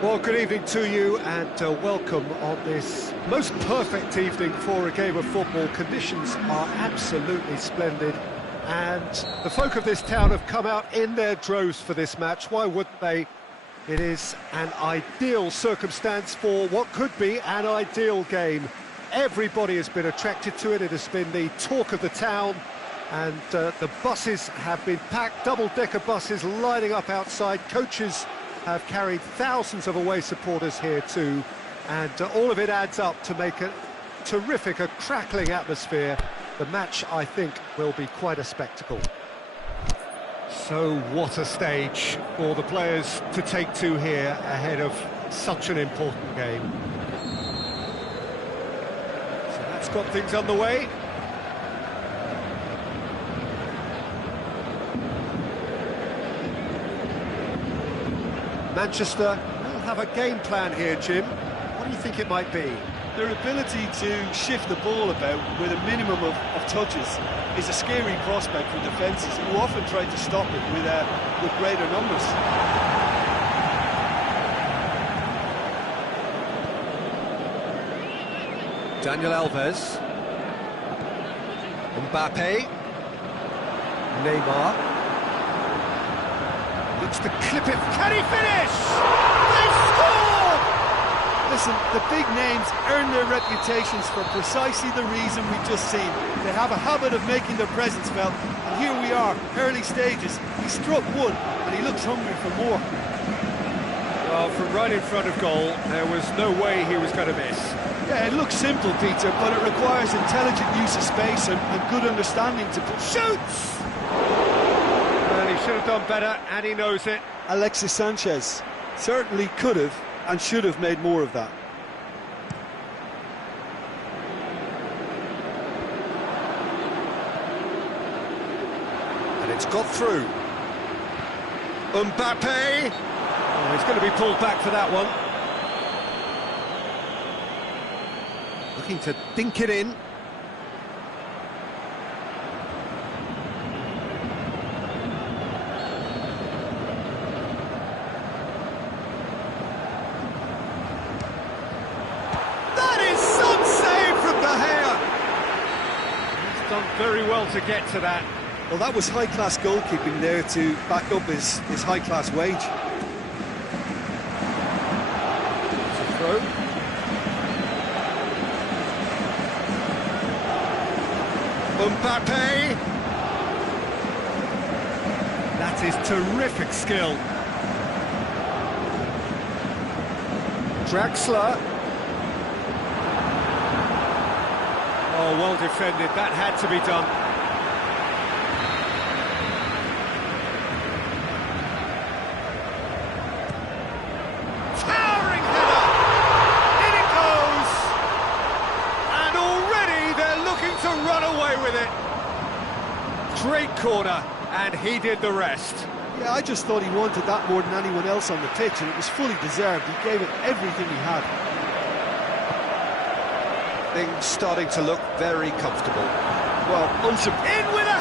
Well, good evening to you and welcome on this most perfect evening for a game of football. Conditions are absolutely splendid and the folk of this town have come out in their droves for this match. Why wouldn't they? It is an ideal circumstance for what could be an ideal game. Everybody has been attracted to it. It has been the talk of the town, and the buses have been packed, double-decker buses lining up outside. Coaches have carried thousands of away supporters here too, and all of it adds up to make a terrific, a crackling atmosphere. The match, I think, will be quite a spectacle. So what a stage for the players to take to here ahead of such an important game. So that's got things underway. Manchester will have a game plan here, Jim. What do you think it might be? Their ability to shift the ball about with a minimum of touches is a scary prospect for defences who often try to stop it with greater numbers. Daniel Alves, Mbappe, Neymar. Looks to clip it. Can he finish? They score! Listen, the big names earn their reputations for precisely the reason we've just seen. They have a habit of making their presence felt, and here we are, early stages. He struck one, and he looks hungry for more. Well, from right in front of goal, there was no way he was going to miss. Yeah, it looks simple, Peter, but it requires intelligent use of space and good understanding to... Shoots! Well, he should have done better, and he knows it. Alexis Sanchez certainly could have and should have made more of that. And it's got through. Mbappe! Oh, he's going to be pulled back for that one. Looking to dink it in. Done very well to get to that. Well, that was high-class goalkeeping there to back up his high-class wage. Throw. Mbappe. That is terrific skill. Draxler. Oh, well defended. That had to be done. Towering header! In it goes! And already they're looking to run away with it. Great corner, and he did the rest. Yeah, I just thought he wanted that more than anyone else on the pitch, and it was fully deserved. He gave it everything he had. Things starting to look very comfortable. Well, in with a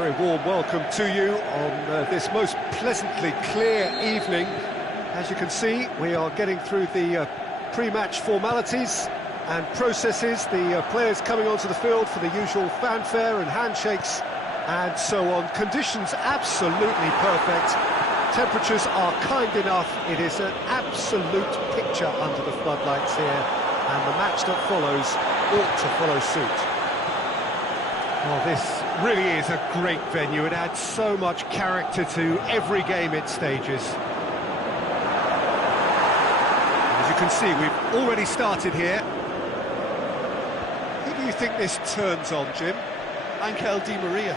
Very warm welcome to you on this most pleasantly clear evening. As you can see, we are getting through the pre-match formalities and processes, the players coming onto the field for the usual fanfare and handshakes and so on. Conditions absolutely perfect. Temperatures are kind enough. It is an absolute picture under the floodlights here, and the match that follows ought to follow suit. Well, this really is a great venue. It adds so much character to every game it stages. As you can see, we've already started here. Who do you think this turns on, Jim? Angel Di Maria.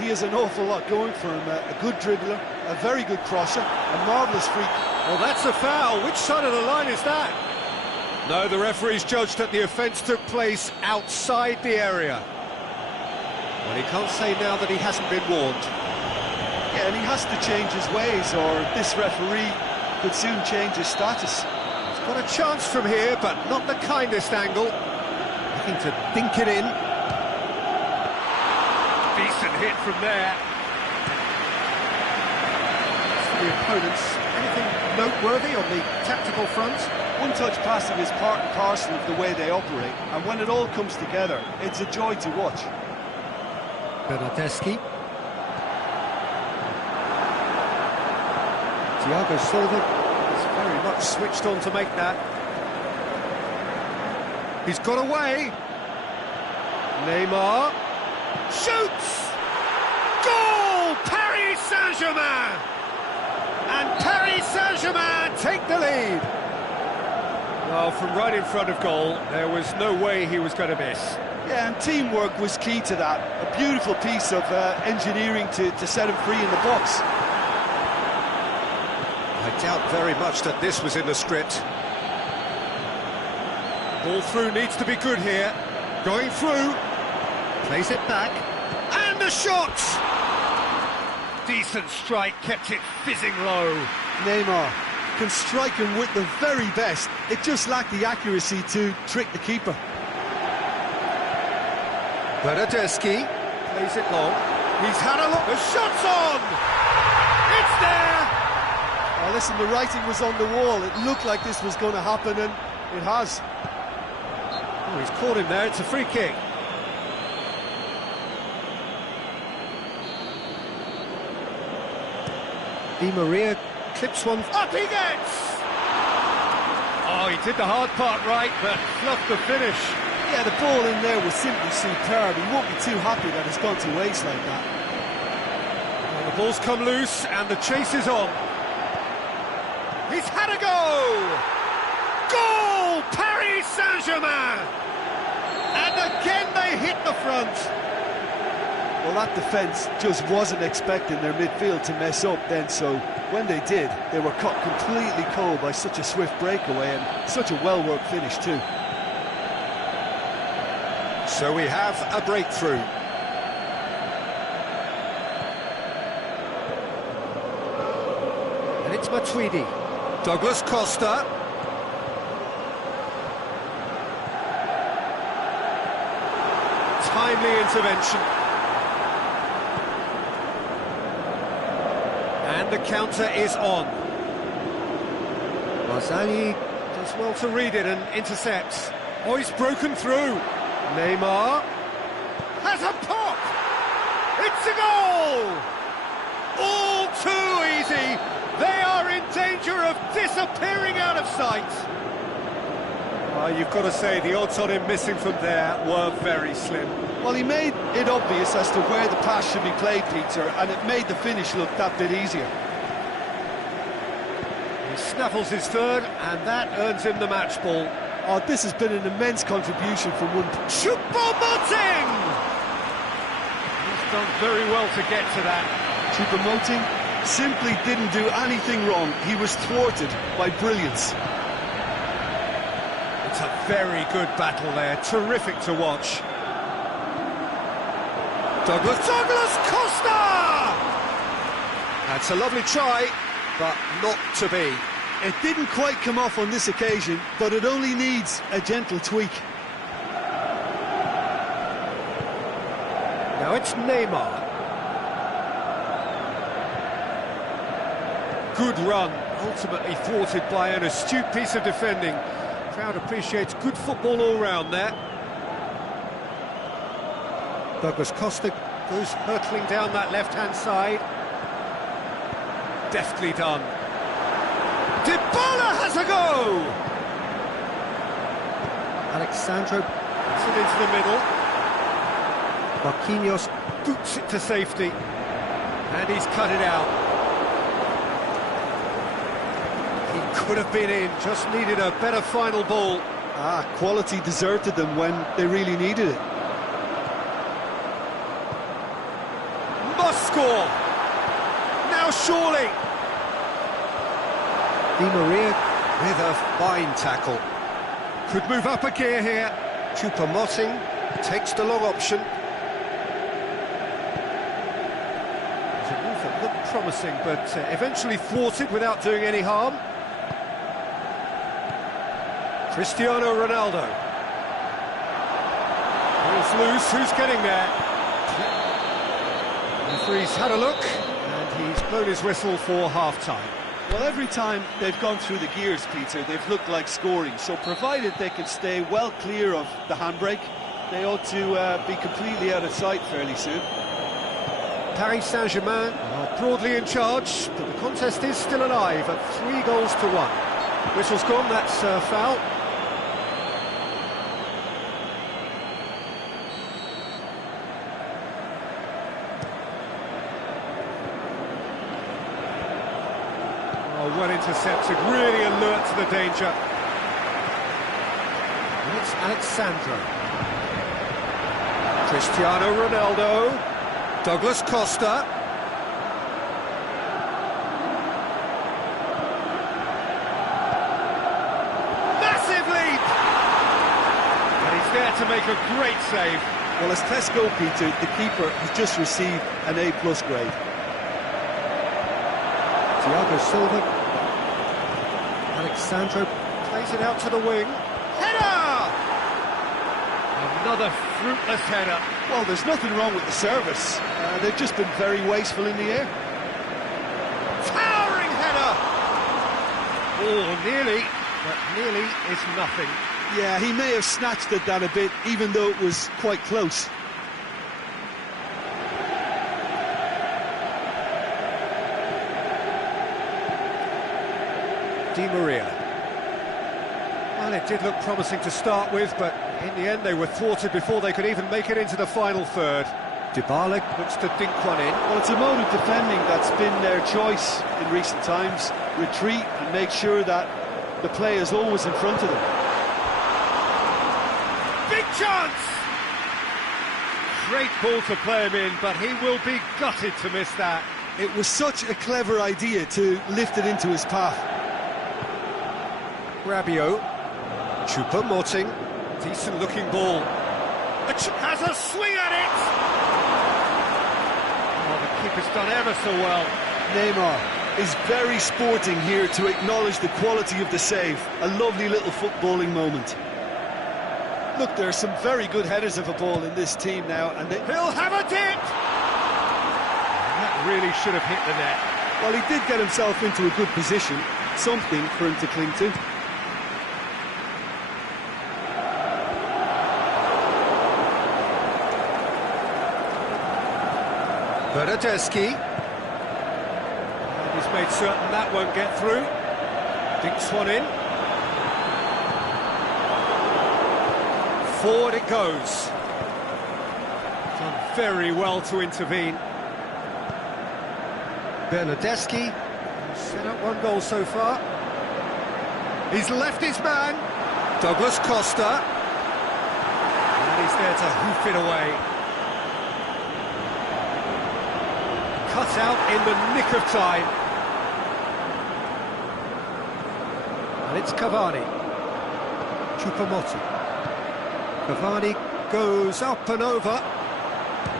He has an awful lot going for him. A good dribbler, a very good crosser, a marvellous free. Well, that's a foul. Which side of the line is that? No, the referee's judged that the offence took place outside the area. Well, he can't say now that he hasn't been warned. Yeah, and he has to change his ways, or this referee could soon change his status. He's got a chance from here, but not the kindest angle. Looking to dink it in. Decent hit from there. For the opponents, anything noteworthy on the tactical front? One-touch passing is part and parcel of the way they operate, and when it all comes together, it's a joy to watch. Bernardeschi. Thiago Silva is very much switched on to make that. He's got away. Neymar shoots! Goal! Paris Saint-Germain! And Paris Saint-Germain take the lead. Well, from right in front of goal, there was no way he was going to miss. Yeah, and teamwork was key to that. A beautiful piece of engineering to set him free in the box. I doubt very much that this was in the script. Ball through needs to be good here. Going through. Plays it back. And the shot! Decent strike, kept it fizzing low. Neymar can strike him with the very best. It just lacked the accuracy to trick the keeper. Bernardeschi plays it long. He's had a look. The shot's on! It's there! Oh, listen, the writing was on the wall. It looked like this was going to happen, and it has. Oh, he's caught him there. It's a free kick. Di Maria clips one. Up he gets! Oh, he did the hard part right, but fluffed the finish. Yeah, the ball in there was simply superb. He won't be too happy that it's gone to waste like that. Well, the ball's come loose and the chase is on. He's had a go! Goal! Paris Saint-Germain! And again they hit the front. Well, that defence just wasn't expecting their midfield to mess up then, so when they did, they were caught completely cold by such a swift breakaway and such a well-worked finish too. So we have a breakthrough. And it's Matuidi. Douglas Costa. Timely intervention. And the counter is on. Marzani does well to read it and intercepts. Oh, he's broken through. Neymar has a pop! It's a goal! All too easy! They are in danger of disappearing out of sight! You've got to say, the odds on him missing from there were very slim. Well, he made it obvious as to where the pass should be played, Peter, and it made the finish look that bit easier. He snaffles his third, and that earns him the match ball. Oh, this has been an immense contribution from one. Choupo-Moting! He's done very well to get to that. Choupo-Moting simply didn't do anything wrong. He was thwarted by brilliance. It's a very good battle there. Terrific to watch. Douglas Costa! That's a lovely try, but not to be. It didn't quite come off on this occasion, but it only needs a gentle tweak. Now it's Neymar. good run, ultimately thwarted by an astute piece of defending. Crowd appreciates good football all round there. Douglas Costa goes hurtling down that left-hand side. Deftly done. Dybala has a go! Alexandro puts it into the middle. Marquinhos boots it to safety. And he's cut it out. He could have been in, just needed a better final ball. Quality deserted them when they really needed it. Must score! Now surely! Di Maria with a fine tackle. Could move up a gear here. Choupo-Moting takes the long option. It's a move that looked promising, but eventually thwarted without doing any harm. Cristiano Ronaldo. Ball's loose, who's getting there? The referee's had a look, and he's blown his whistle for half-time. Well, every time they've gone through the gears, Peter, they've looked like scoring. So provided they can stay well clear of the handbrake, they ought to be completely out of sight fairly soon. Paris Saint-Germain are broadly in charge, but the contest is still alive at 3-1. Whistle's gone, that's foul. Well intercepted, really alert to the danger. And it's Alexandro. Cristiano Ronaldo. Douglas Costa. Massive leap! And he's there to make a great save. Well, as tests go, Peter, the keeper has just received an A+ grade. Thiago Silva. Alexandro plays it out to the wing. Header! Another fruitless header. Well, there's nothing wrong with the service. They've just been very wasteful in the air. Towering header! Oh, nearly, but nearly is nothing. Yeah, he may have snatched at that a bit, even though it was quite close. Di Maria. Well, it did look promising to start with, but in the end they were thwarted before they could even make it into the final third. Dybala looks to dink one in. Well, it's a mode of defending that's been their choice in recent times. Retreat and make sure that the play is always in front of them. Big chance! Great ball to play him in, but he will be gutted to miss that. It was such a clever idea to lift it into his path. Rabiot, Choupo-Moting, decent looking ball. Has a swing at it! Oh, the keeper's done ever so well. Neymar is very sporting here to acknowledge the quality of the save. A lovely little footballing moment. Look, there are some very good headers of a ball in this team now, and he'll have a dip! That really should have hit the net. Well, he did get himself into a good position, something for him to cling to. Bernardeschi. And he's made certain that won't get through. Dinks one in. Forward it goes. Done very well to intervene. Bernardeschi set up one goal so far. He's left his man. Douglas Costa. And he's there to hoof it away. Cut out in the nick of time. And it's Cavani. Choupo-Moting. Cavani goes up and over.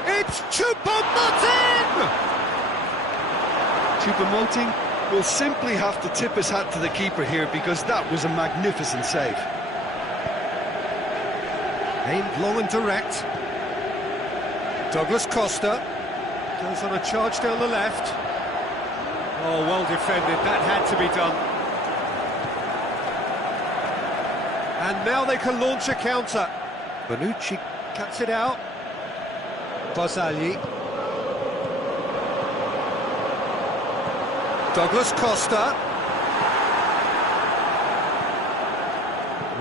It's Choupo-Moting! Choupo-Moting will simply have to tip his hat to the keeper here because that was a magnificent save. Aimed long and direct. Douglas Costa goes on a charge down the left. Oh, well defended, that had to be done. And now they can launch a counter. Bonucci cuts it out. Barzagli. Douglas Costa.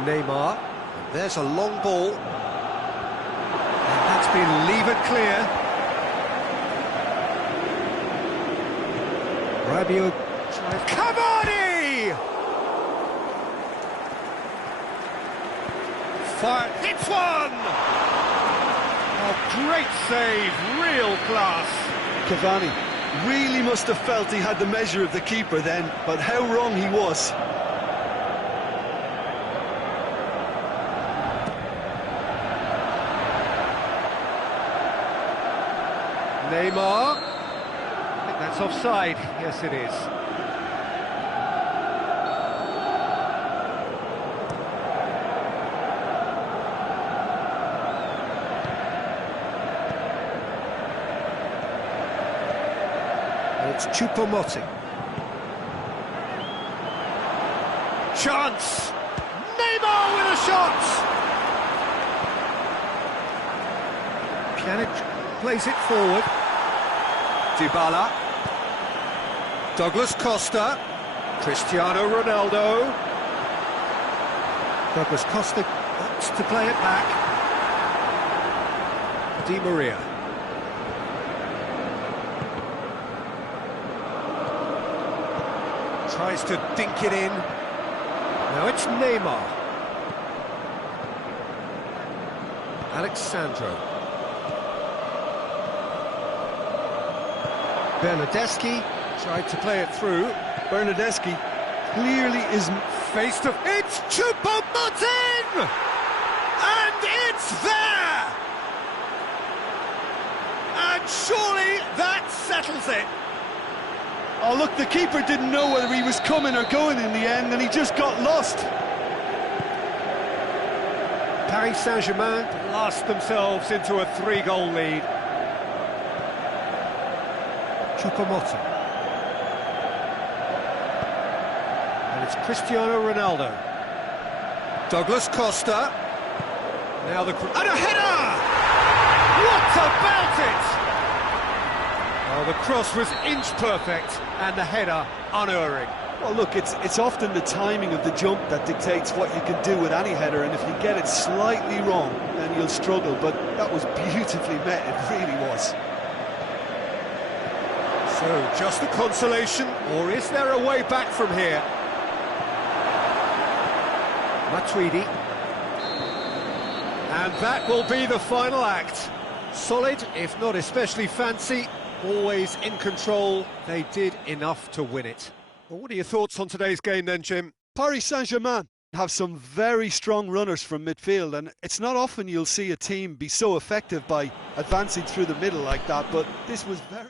Neymar. There's a long ball. And that's been levered clear. Rabiot tries. Cavani! Fire. Hits one! Oh, great save, real class. Cavani really must have felt he had the measure of the keeper then, but how wrong he was. Neymar. I think that's offside. Yes, it is. It's Choupo-Moting. Chance! Neymar with a shot! Pjanic plays it forward. Dybala. Douglas Costa. Cristiano Ronaldo. Douglas Costa wants to play it back. Di Maria. Tries to dink it in. Now it's Neymar. Alexandro. Bernardeschi tried to play it through. Bernardeschi clearly isn't face to... It's Choupo-Moting! And it's there! And surely that settles it. Oh, look, the keeper didn't know whether he was coming or going in the end, and he just got lost. Paris Saint-Germain blast themselves into a 3-goal lead. Choupo-Moting. And it's Cristiano Ronaldo. Douglas Costa. Now the... And a header! What about it? Oh, the cross was inch perfect, and the header unerring. Well, look, it's often the timing of the jump that dictates what you can do with any header, and if you get it slightly wrong, then you'll struggle, but that was beautifully met, it really was. So, just a consolation, or is there a way back from here? Matuidi. And that will be the final act. Solid, if not especially fancy. Always in control, they did enough to win it. Well, what are your thoughts on today's game then, Jim? Paris Saint-Germain have some very strong runners from midfield, and it's not often you'll see a team be so effective by advancing through the middle like that, but this was very...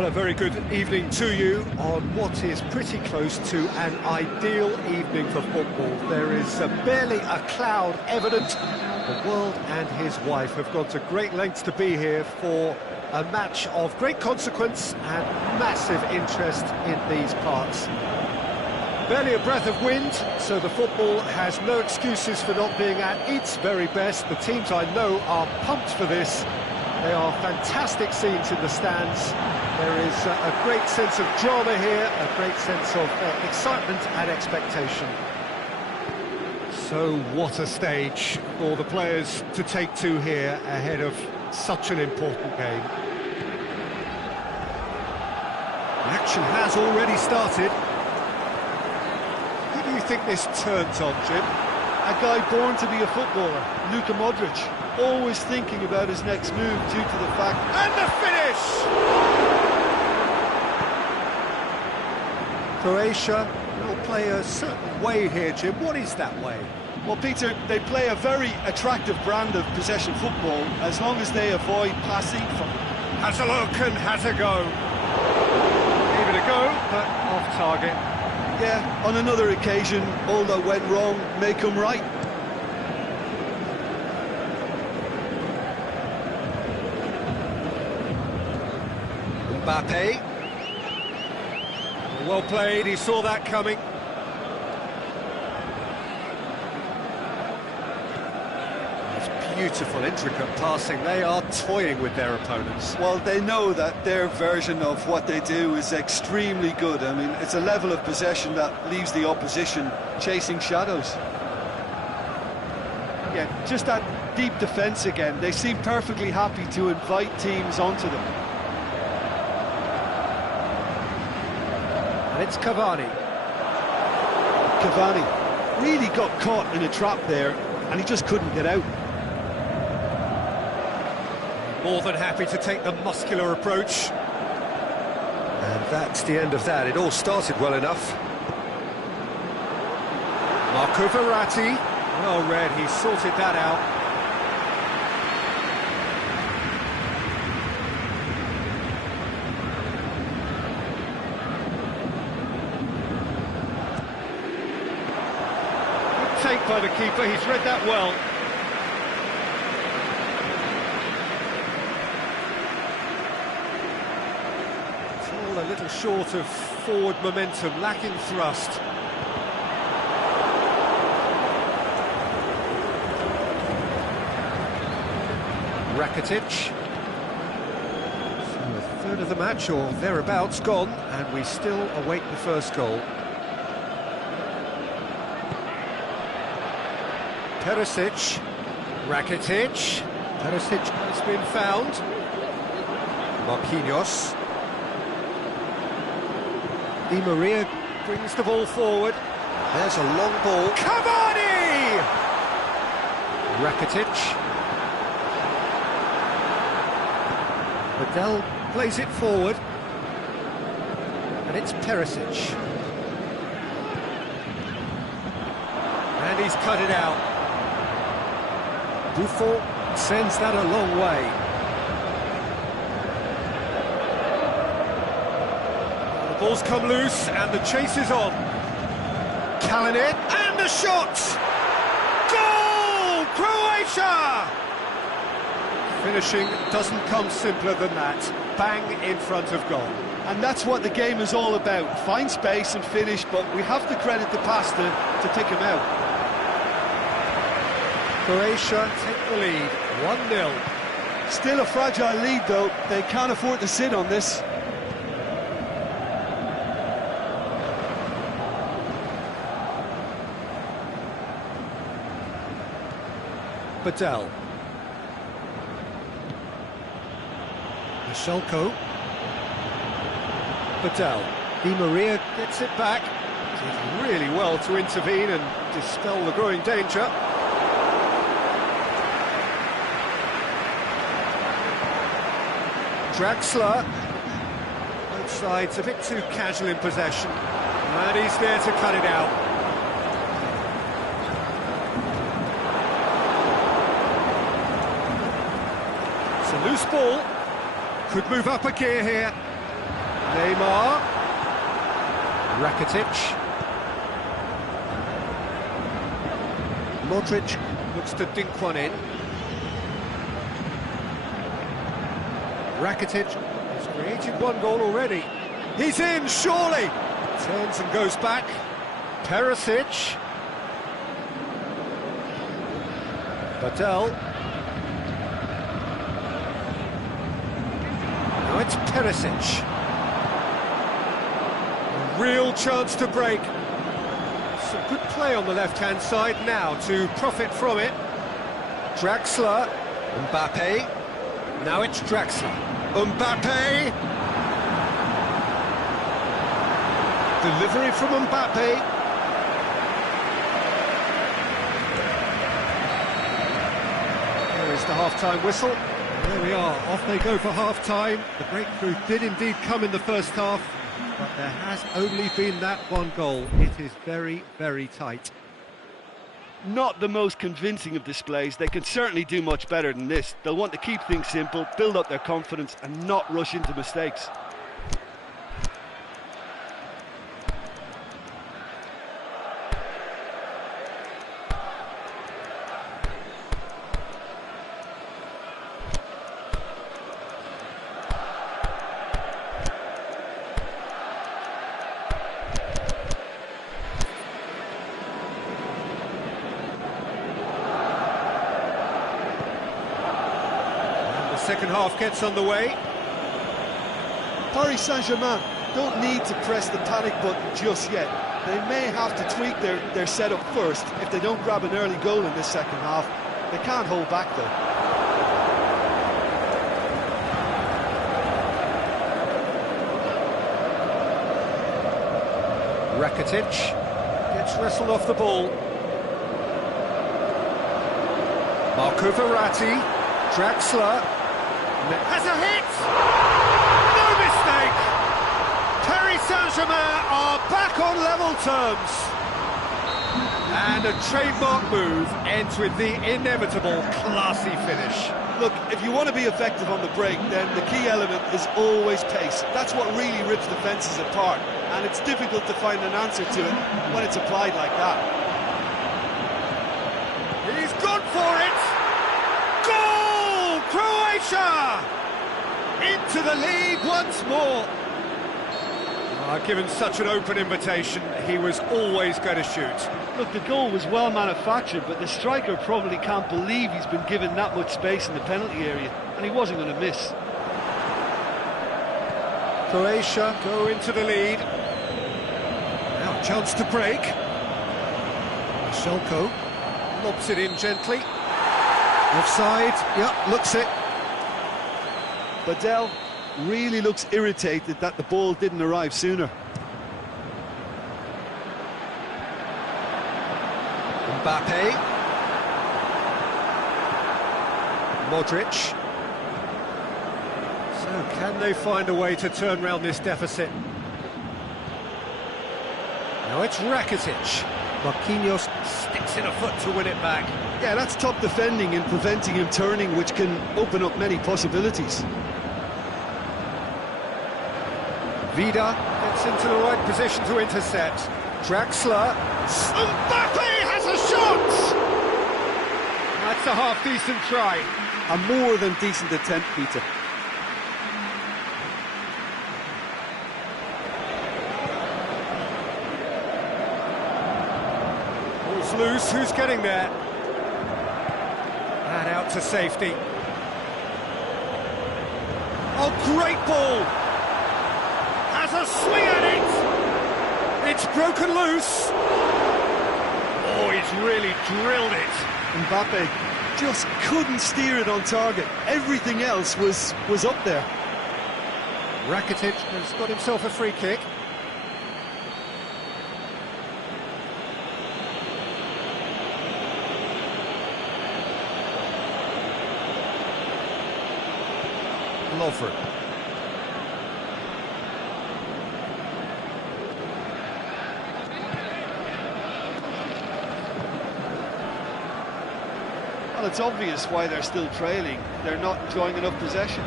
Well, a very good evening to you on what is pretty close to an ideal evening for football. There is barely a cloud evident. The world and his wife have gone to great lengths to be here for a match of great consequence and massive interest in these parts. Barely a breath of wind, so the football has no excuses for not being at its very best. The teams I know are pumped for this. They are fantastic scenes in the stands. There is a great sense of drama here, a great sense of excitement and expectation. So what a stage for the players to take to here ahead of such an important game. The action has already started. Who do you think this turns on, Jim? A guy born to be a footballer, Luka Modric, always thinking about his next move due to the fact... And the finish! Croatia will play a certain way here, Jim. What is that way? Well, Peter, they play a very attractive brand of possession football as long as they avoid passing from... Has a look and has a go. Give it a go, but off target. Yeah, on another occasion, all that went wrong may come right. Mbappe. Well played, he saw that coming. It's beautiful, intricate passing. They are toying with their opponents. Well, they know that their version of what they do is extremely good. I mean, it's a level of possession that leaves the opposition chasing shadows. Yeah, just that deep defence again. They seem perfectly happy to invite teams onto them. And it's Cavani. Cavani really got caught in a trap there, and he just couldn't get out. More than happy to take the muscular approach. And that's the end of that. It all started well enough. Marco Verratti. Well read, he sorted that out. Good take by the keeper, he's read that well. A little short of forward momentum, lacking thrust. Rakitic. So a third of the match or thereabouts gone, and we still await the first goal. Perisic. Rakitic. Perisic has been found. Marquinhos. Di Maria brings the ball forward. There's a long ball. Cavani! Rakitic. Adel plays it forward. And it's Perisic. And he's cut it out. Buffon sends that a long way. Ball's come loose, and the chase is on. Kalinic, and the shot! Goal! Croatia! Finishing doesn't come simpler than that. Bang in front of goal. And that's what the game is all about. Find space and finish, but we have to credit the pasta to pick him out. Croatia take the lead, 1-0. Still a fragile lead, though. They can't afford to sit on this. Badel. Mišelko. Badel. Di Maria gets it back. Did really well to intervene and dispel the growing danger. Draxler. Both sides a bit too casual in possession. And he's there to cut it out. It's a loose ball. Could move up a gear here. Neymar. Rakitic. Modric looks to dink one in. Rakitic has created one goal already. He's in, surely! Turns and goes back. Perisic. Badel. Now it's Perisic. A real chance to break. Some good play on the left-hand side now to profit from it. Draxler. Mbappe. Now it's Draxler. Mbappe. Delivery from Mbappe. Here is the half-time whistle. There we are, off they go for half-time. The breakthrough did indeed come in the first half, but there has only been that one goal. It is very, very tight. Not the most convincing of displays. They can certainly do much better than this. They'll want to keep things simple, build up their confidence and not rush into mistakes. Second half gets underway. Paris Saint-Germain don't need to press the panic button just yet. They may have to tweak their setup first if they don't grab an early goal in this second half. They can't hold back though. Rakitic gets wrestled off the ball. Marco Verratti, Draxler. Has a hit! No mistake! Paris Saint-Germain are back on level terms. And a trademark move ends with the inevitable classy finish. Look, if you want to be effective on the break, then the key element is always pace. That's what really rips defences apart. And it's difficult to find an answer to it when it's applied like that. He's gone for it! Goal! Croatia! Into the lead once more. Given such an open invitation, he was always going to shoot. Look, the goal was well manufactured, but the striker probably can't believe he's been given that much space in the penalty area, and he wasn't going to miss. Croatia go into the lead. Now chance to break. Shelko lobs it in gently. Offside, yep, looks it. Badel really looks irritated that the ball didn't arrive sooner. Mbappe. Modric. So can they find a way to turn round this deficit? Now it's Rakitic. Marquinhos sticks in a foot to win it back. Yeah, that's top defending and preventing him turning, which can open up many possibilities. Vida gets into the right position to intercept. Draxler. Mbappe has a shot! That's a half-decent try. A more than decent attempt, Peter. Ball's loose, who's getting there? And out to safety. Oh, great ball! Has a swing at it! It's broken loose! Oh, he's really drilled it! Mbappe just couldn't steer it on target. Everything else was up there. Rakitic has got himself a free kick. Lovren. Well, it's obvious why they're still trailing. They're not enjoying enough possession.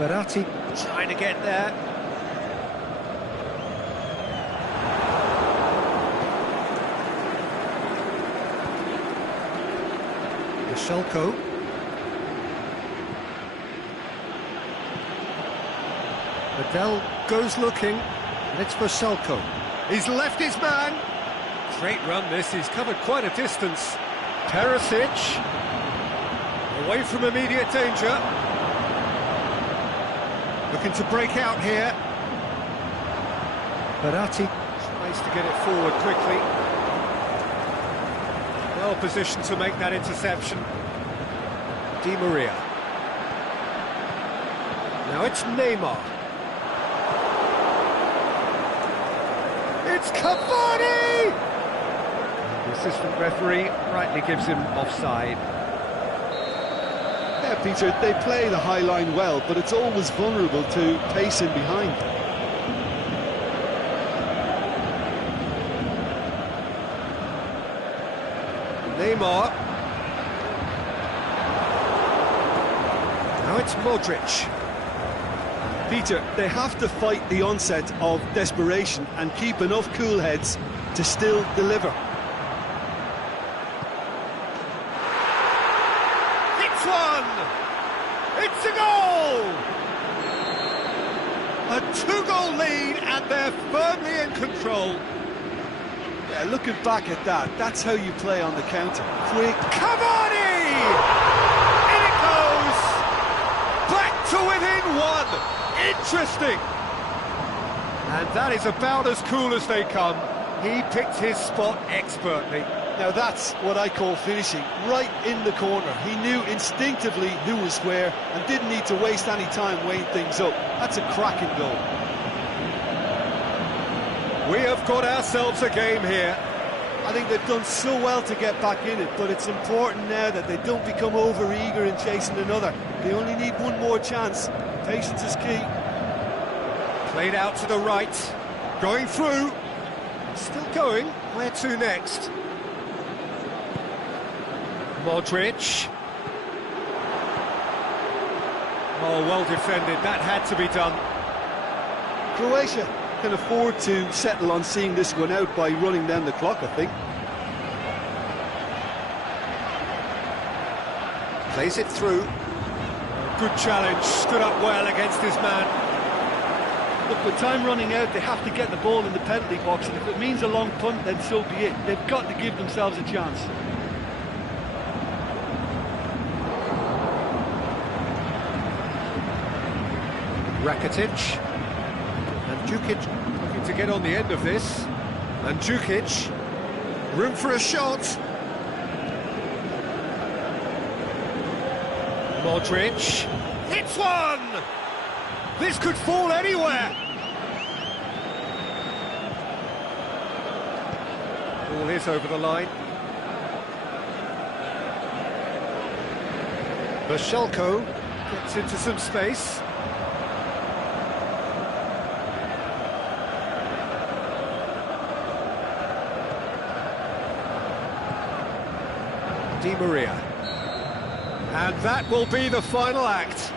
Verratti trying to get there. Shelko. Adel goes looking, and it's for Shelko. He's left his man. Great run this, he's covered quite a distance. Perisic, away from immediate danger. Looking to break out here. Verratti tries to get it forward quickly. Well positioned to make that interception. Di Maria. Now it's Neymar. It's Cavani! The assistant referee rightly gives him offside. Yeah, Peter, they play the high line well, but it's always vulnerable to pace in behind. Neymar. Now it's Modric. Peter, they have to fight the onset of desperation and keep enough cool heads to still deliver. It's one! It's a goal! A two-goal lead and they're firmly in control. Yeah, looking back at that, that's how you play on the counter. Quick. Cavani! In it goes! Back to within one! Interesting! And that is about as cool as they come. He picked his spot expertly. Now that's what I call finishing, right in the corner. He knew instinctively who was where and didn't need to waste any time weighing things up. That's a cracking goal. We have got ourselves a game here. I think they've done so well to get back in it, but it's important now that they don't become over-eager in chasing another. They only need one more chance. Patience is key. Played out to the right. Going through. Still going. Where to next? Modric. Oh, well defended. That had to be done. Croatia can afford to settle on seeing this one out by running down the clock, I think. Plays it through. Good challenge, stood up well against his man. Look, with time running out, they have to get the ball in the penalty box, and if it means a long punt, then so be it. They've got to give themselves a chance. Rakitic. And Djukic looking to get on the end of this. And Djukic, room for a shot. Modric, it's one! This could fall anywhere! Ball is over the line. Shelko gets into some space. Di Maria. And that will be the final act.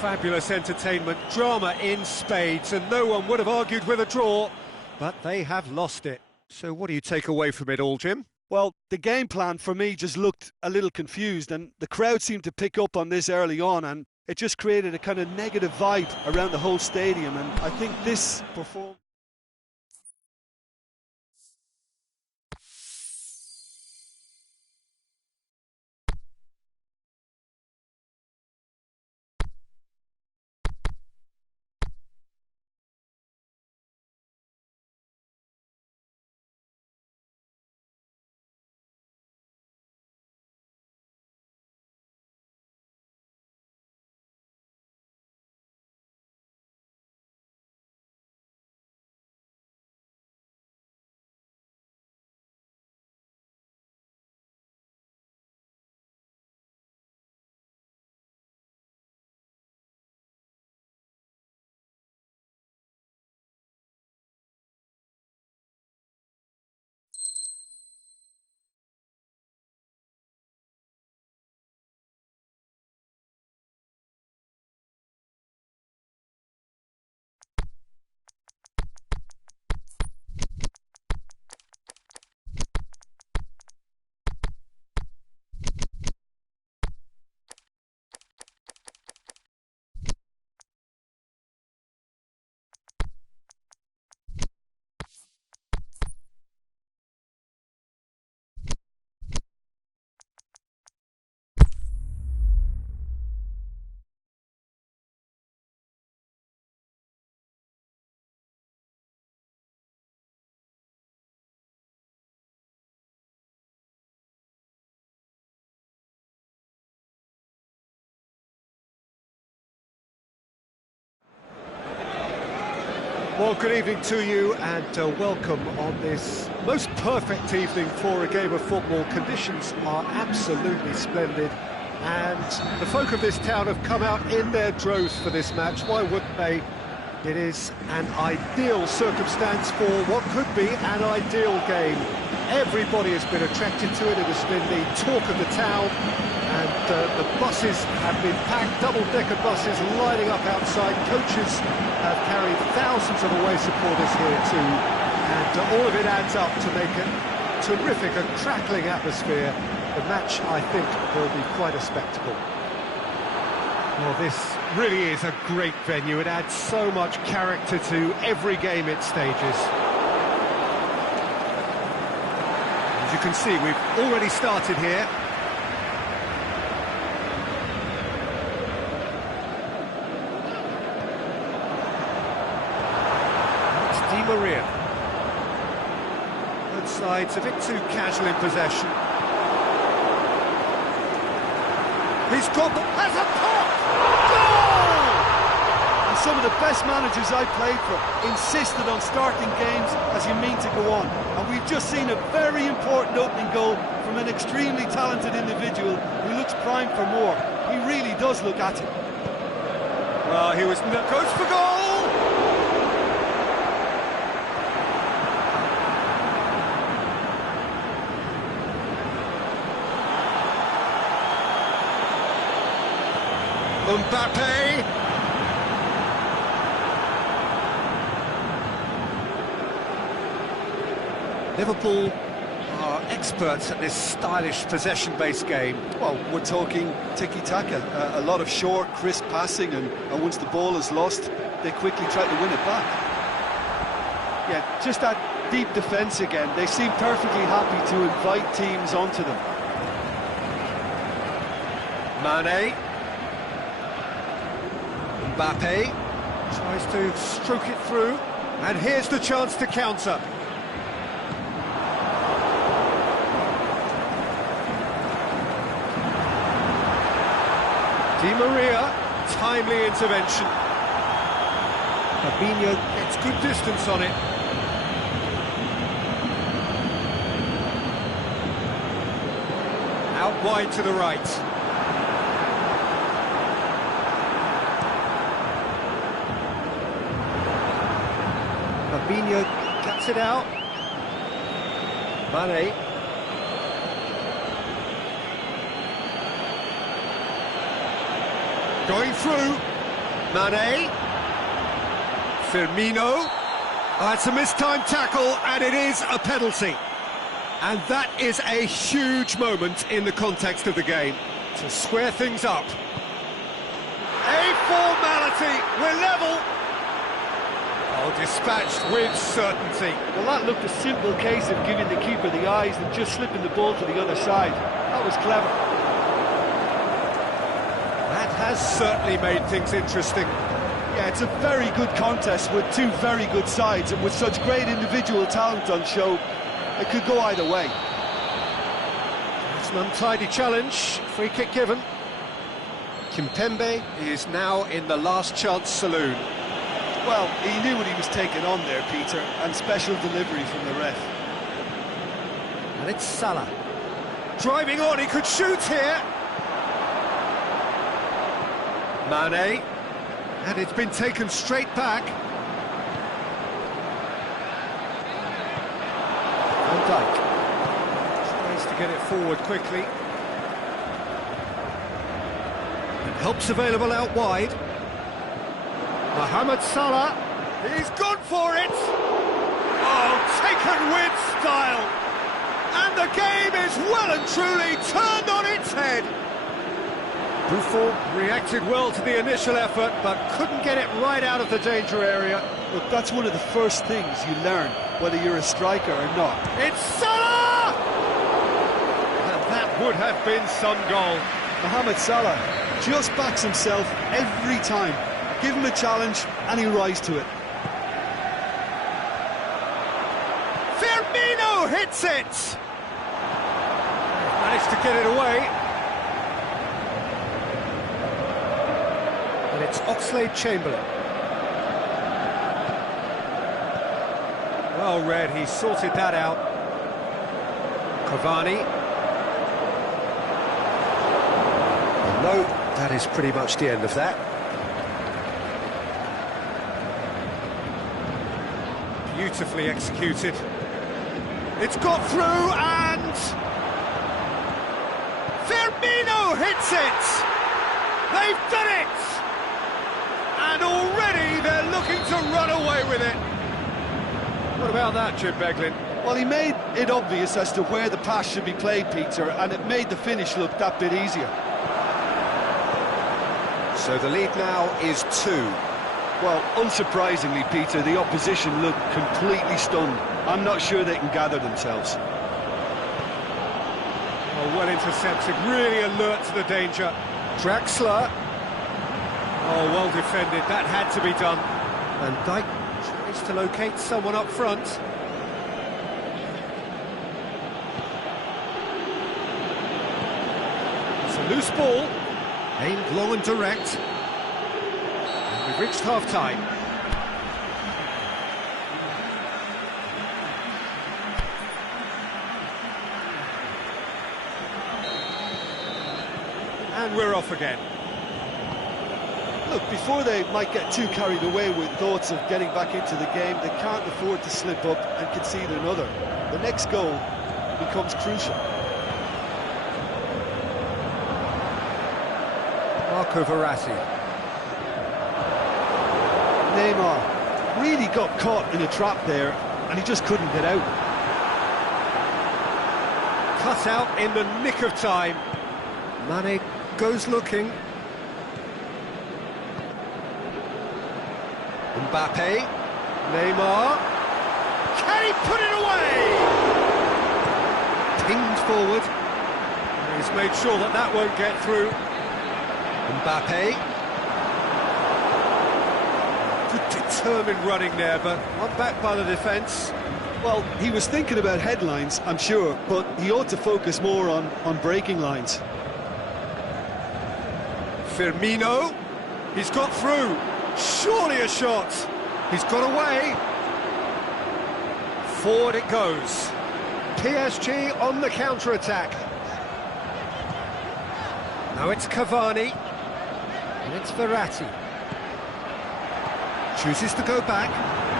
Fabulous entertainment, drama in spades, and no one would have argued with a draw, but they have lost it. So what do you take away from it all, Jim? Well, the game plan for me just looked a little confused, and the crowd seemed to pick up on this early on, and it just created a kind of negative vibe around the whole stadium, and I think this performance Well, good evening to you and welcome on this most perfect evening for a game of football. Conditions are absolutely splendid and the folk of this town have come out in their droves for this match. Why wouldn't they? It is an ideal circumstance for what could be an ideal game. Everybody has been attracted to it. It has been the talk of the town, and the buses have been packed, double-decker buses lining up outside. Coaches have carried thousands of away supporters here too, and all of it adds up to make a terrific, a crackling atmosphere. The match, I think, will be quite a spectacle. Well, this really is a great venue. It adds so much character to every game it stages. As you can see, we've already started here. It's Di Maria. Both sides a bit too casual in possession. He's got the... Has a pop! Goal! And some of the best managers I played for insisted on starting games as you mean to go on. And we've just seen a very important opening goal from an extremely talented individual who looks primed for more. He really does look at it. Well, he goes for goal! Mbappe! Liverpool are experts at this stylish possession-based game. Well, we're talking tiki-taka, a lot of short, crisp passing, and once the ball is lost, they quickly try to win it back. Yeah, just that deep defence again. They seem perfectly happy to invite teams onto them. Mane. Mbappe tries to stroke it through, and here's the chance to counter. Di Maria, timely intervention. Fabinho gets good distance on it. Out wide to the right. Fabinho cuts it out. Mane. Going through. Mane. Firmino. Oh, it's a mistimed tackle, and it is a penalty. And that is a huge moment in the context of the game to square things up. A formality. We're level. Oh, dispatched with certainty. Well, that looked a simple case of giving the keeper the eyes and just slipping the ball to the other side. That was clever. That has certainly made things interesting. Yeah, it's a very good contest with two very good sides, and with such great individual talent on show, it could go either way. It's an untidy challenge. Free kick given. Kimpembe is now in the last chance saloon. Well, he knew what he was taking on there, Peter, and special delivery from the ref. And it's Salah. Driving on, he could shoot here. Mane. And it's been taken straight back. Van Dijk tries to get it forward quickly. And help's available out wide. Mohamed Salah, he's gone for it! Oh, taken with style! And the game is well and truly turned on its head! Buffon reacted well to the initial effort, but couldn't get it right out of the danger area. Look, that's one of the first things you learn, whether you're a striker or not. It's Salah! And that would have been some goal. Mohamed Salah just backs himself every time. Give him a challenge and he'll rise to it. Firmino hits it! Managed to get it away. And it's Oxlade-Chamberlain. Well read, he sorted that out. Cavani. No, that is pretty much the end of that. Beautifully executed. It's got through and... Firmino hits it! They've done it! And already they're looking to run away with it. What about that, Jim Beglin? Well, he made it obvious as to where the pass should be played, Peter, and it made the finish look that bit easier. So the lead now is 2. Well, unsurprisingly, Peter, the opposition look completely stunned. I'm not sure they can gather themselves. Well intercepted, really alert to the danger. Draxler. Oh, well defended, that had to be done. And Dyke tries to locate someone up front. It's a loose ball, aimed long and direct. And we've reached half-time. And we're off again. Look, before they might get too carried away with thoughts of getting back into the game, they can't afford to slip up and concede another. The next goal becomes crucial. Marco Verratti. Neymar really got caught in a trap there, and he just couldn't get out. Cut out in the nick of time. Mane goes looking. Mbappe, Neymar, can he put it away? Pinged forward, and he's made sure that that won't get through. Mbappe, good determined running there, but not back by the defence. Well, he was thinking about headlines, I'm sure, but he ought to focus more on breaking lines. Firmino, he's got through. Surely a shot. He's got away. Forward it goes. PSG on the counter-attack. Now it's Cavani. And it's Verratti. Chooses to go back.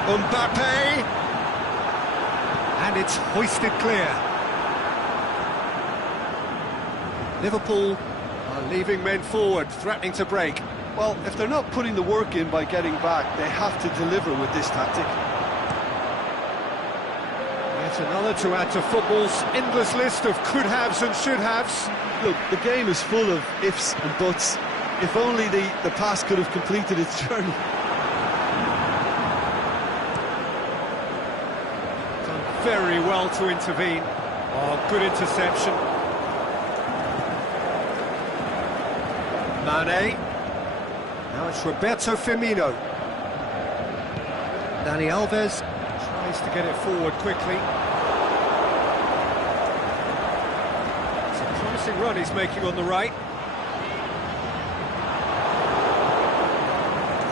Mbappe. And it's hoisted clear. Liverpool are leaving men forward, threatening to break. Well, if they're not putting the work in by getting back, they have to deliver with this tactic. Yet another to add to football's endless list of could-haves and should-haves. Look, the game is full of ifs and buts. If only the pass could have completed its journey. Done very well to intervene. Oh, good interception. Mane. Now it's Roberto Firmino. Dani Alves tries to get it forward quickly. It's a promising run he's making on the right.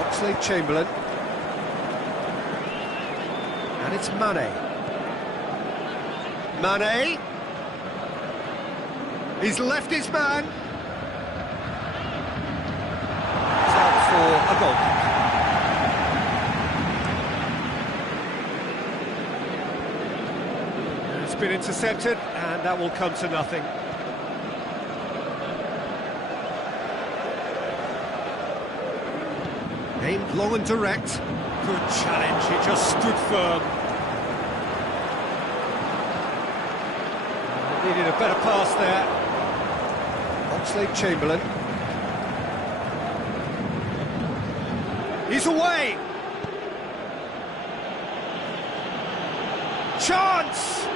Oxlade-Chamberlain. And it's Mane. Mane. He's left his man. For a goal. It's been intercepted, and that will come to nothing. Aimed long and direct. Good challenge, he just stood firm. Needed a better pass there. Oxlade-Chamberlain. He's away! Chance!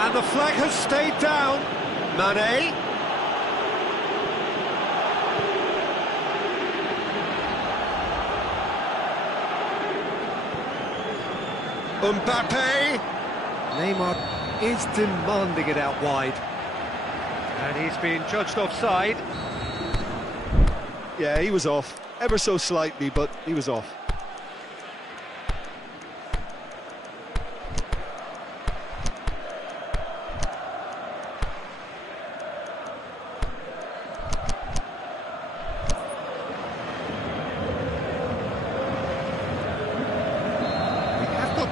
And the flag has stayed down. Mane. Mbappe. Neymar is demanding it out wide. And he's being judged offside. Yeah, he was off. Ever so slightly, but he was off.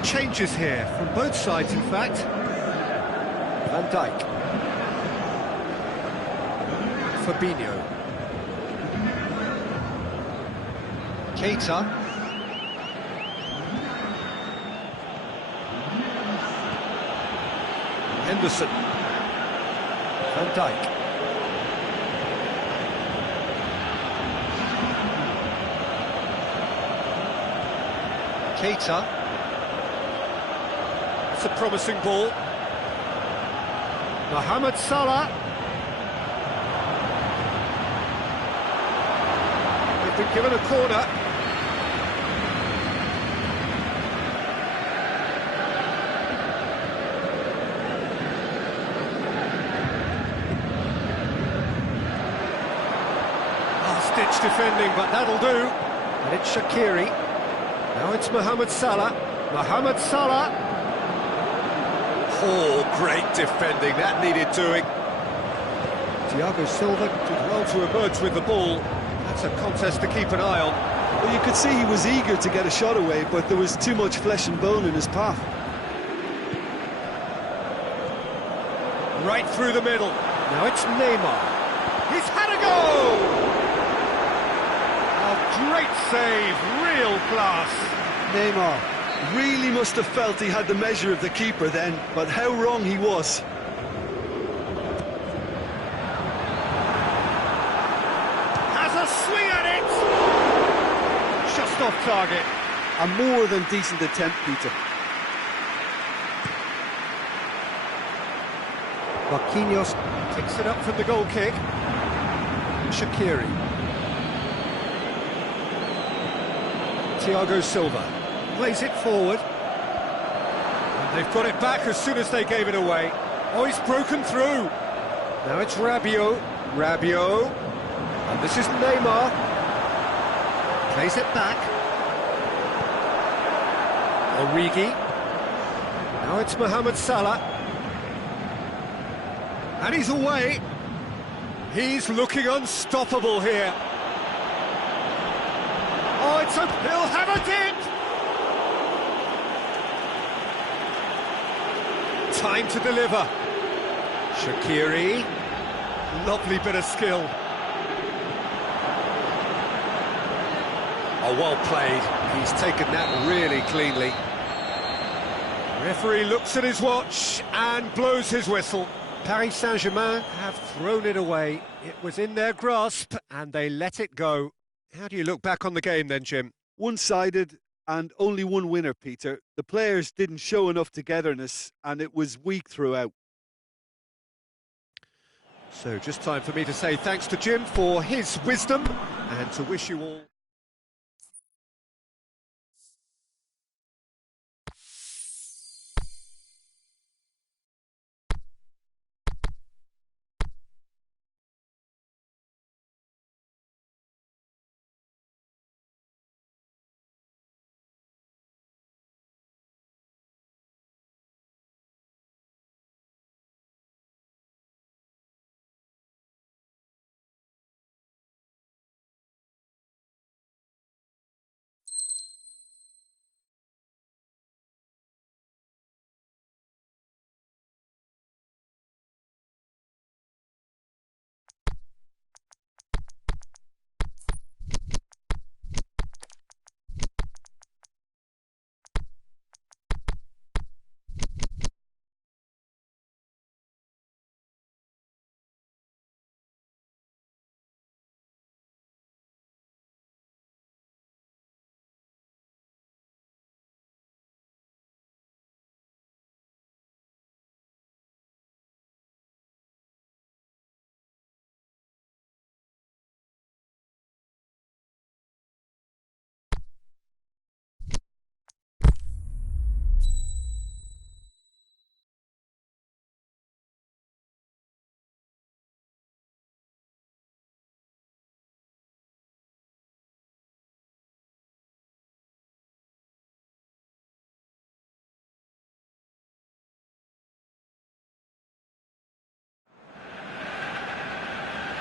changes here, from both sides in fact. Van Dijk. Fabinho. Keita. Henderson. Van Dijk. Keita. It's a promising ball. Mohamed Salah. They've been given a corner. Last-ditch defending, but that'll do. And it's Shaqiri. Now it's Mohamed Salah. Mohamed Salah. Oh, great defending. That needed doing. Thiago Silva did well to emerge with the ball. That's a contest to keep an eye on. Well, you could see he was eager to get a shot away, but there was too much flesh and bone in his path. Right through the middle. Now it's Neymar. He's had a go! A great save, real class. Neymar really must have felt he had the measure of the keeper then, but how wrong he was. Has a swing at it! Just off target. A more than decent attempt, Peter. Marquinhos picks it up from the goal kick. Shaqiri. Thiago Silva plays it forward. And they've got it back as soon as they gave it away. Oh, he's broken through. Now it's Rabiot. Rabiot. And this is Neymar. Plays it back. Origi. Now it's Mohamed Salah. And he's away. He's looking unstoppable here. Oh, it's a... He'll have a dip! Time to deliver. Shaqiri. Lovely bit of skill. Oh, well played. He's taken that really cleanly. Referee looks at his watch and blows his whistle. Paris Saint-Germain have thrown it away. It was in their grasp and they let it go. How do you look back on the game then, Jim? One-sided and only one winner, Peter. The players didn't show enough togetherness and it was weak throughout. So just time for me to say thanks to Jim for his wisdom and to wish you all...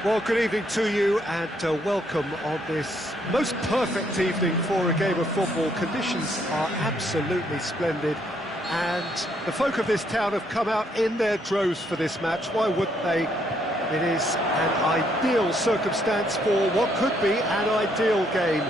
Well, good evening to you and welcome on this most perfect evening for a game of football. Conditions are absolutely splendid and the folk of this town have come out in their droves for this match. Why wouldn't they? It is an ideal circumstance for what could be an ideal game.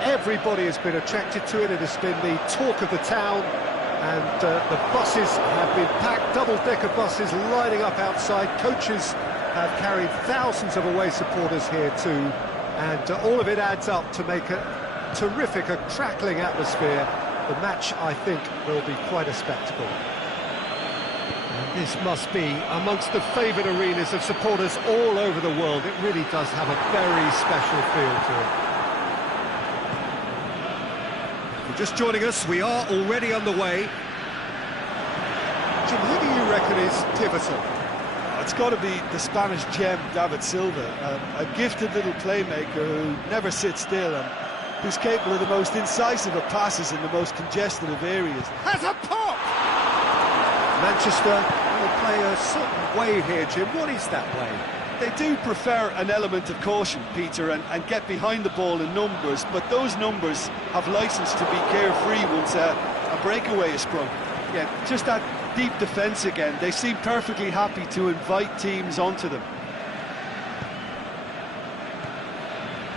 Everybody has been attracted to it. It has been the talk of the town and the buses have been packed, double-decker buses lining up outside. Coaches have carried thousands of away supporters here too, and all of it adds up to make a terrific, a crackling atmosphere. The match, I think, will be quite a spectacle. And this must be amongst the favoured arenas of supporters all over the world. It really does have a very special feel to it. If you're just joining us, we are already underway. Jim, who do you reckon is pivotal? It's got to be the Spanish gem, David Silva, a gifted little playmaker who never sits still and who's capable of the most incisive of passes in the most congested of areas. Has a pop! Manchester will play a certain way here, Jim. What is that way? They do prefer an element of caution, Peter, and get behind the ball in numbers, but those numbers have licence to be carefree once a breakaway is sprung. Yeah, just that deep defence again. They seem perfectly happy to invite teams onto them.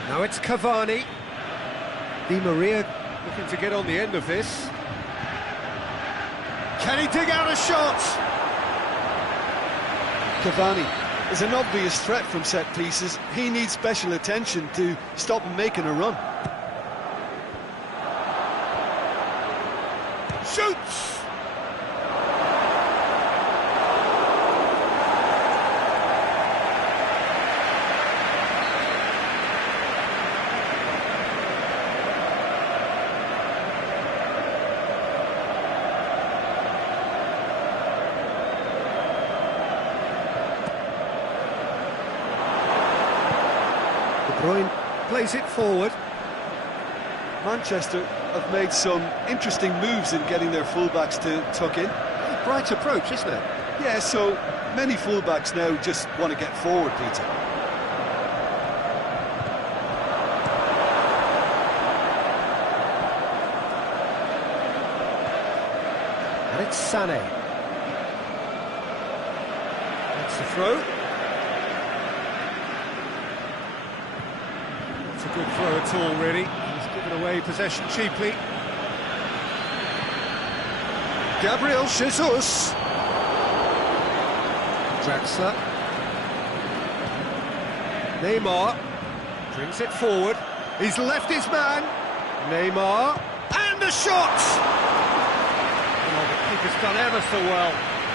Now it's Cavani. Di Maria looking to get on the end of this. Can he dig out a shot? Cavani is an obvious threat from set pieces. He needs special attention to stop him making a run. Shoots! Plays it forward. Manchester have made some interesting moves in getting their fullbacks to tuck in. A bright approach, isn't it? Yeah, so many fullbacks now just want to get forward, Peter. And it's Sané. That's the throw. A good throw at all, really. He's given away possession cheaply. Gabriel Jesus. Draxler. Neymar brings it forward. He's left his man. Neymar. And a shot! Oh, the keeper's done ever so well.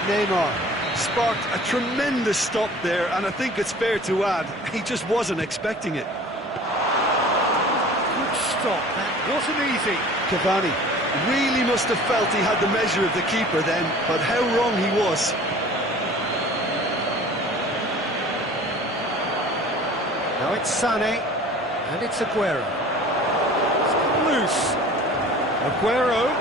Neymar sparked a tremendous stop there, and I think it's fair to add, he just wasn't expecting it. Stop, that wasn't easy. Cavani really must have felt he had the measure of the keeper then, but how wrong he was. Now it's Sané, and it's Aguero. It's come loose. Aguero.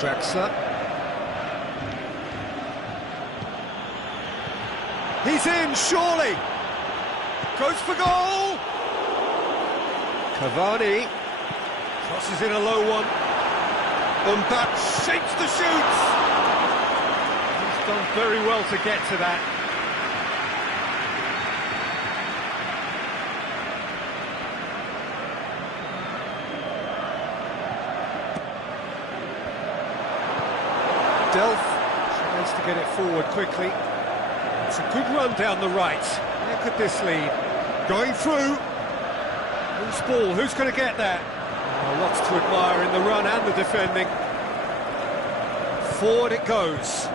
Draxler. He's in, surely! Goes for goal! Cavani crosses in a low one. Mbappe shapes the shoots! He's done very well to get to that. Delph tries to get it forward quickly. It's a good run down the right. Where could this lead? Going through. Whose ball? Who's going to get that? Oh, lots to admire in the run and the defending. Forward it goes.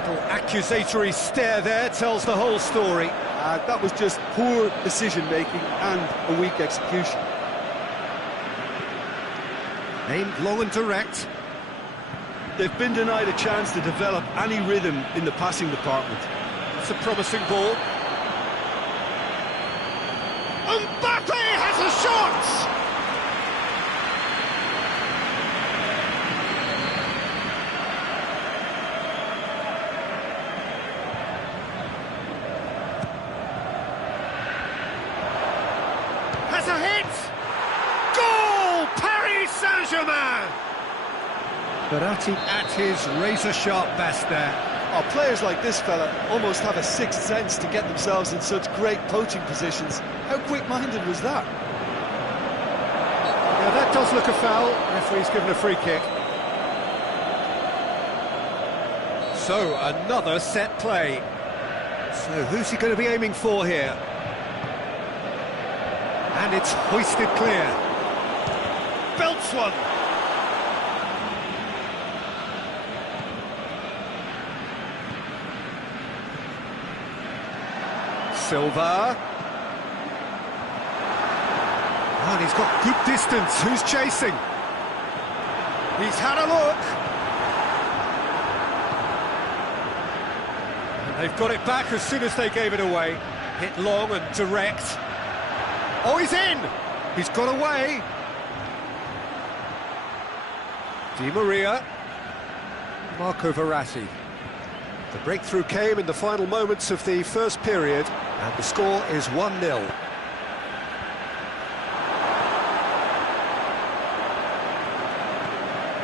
Little accusatory stare there tells the whole story. That was just poor decision-making and a weak execution. Aimed long and direct. They've been denied a chance to develop any rhythm in the passing department. It's a promising ball. Mbappe has a shot! Verratti at his razor-sharp best there. Oh, players like this fella almost have a sixth sense to get themselves in such great poaching positions. How quick-minded was that? Yeah, that does look a foul. Referee's given a free kick. So, another set play. So, who's he going to be aiming for here? And it's hoisted clear. Belts one. Silva. And he's got good distance. Who's chasing? He's had a look. And they've got it back as soon as they gave it away. Hit long and direct. Oh, he's in! He's got away. Di Maria. Marco Verratti. The breakthrough came in the final moments of the first period, and the score is 1-0.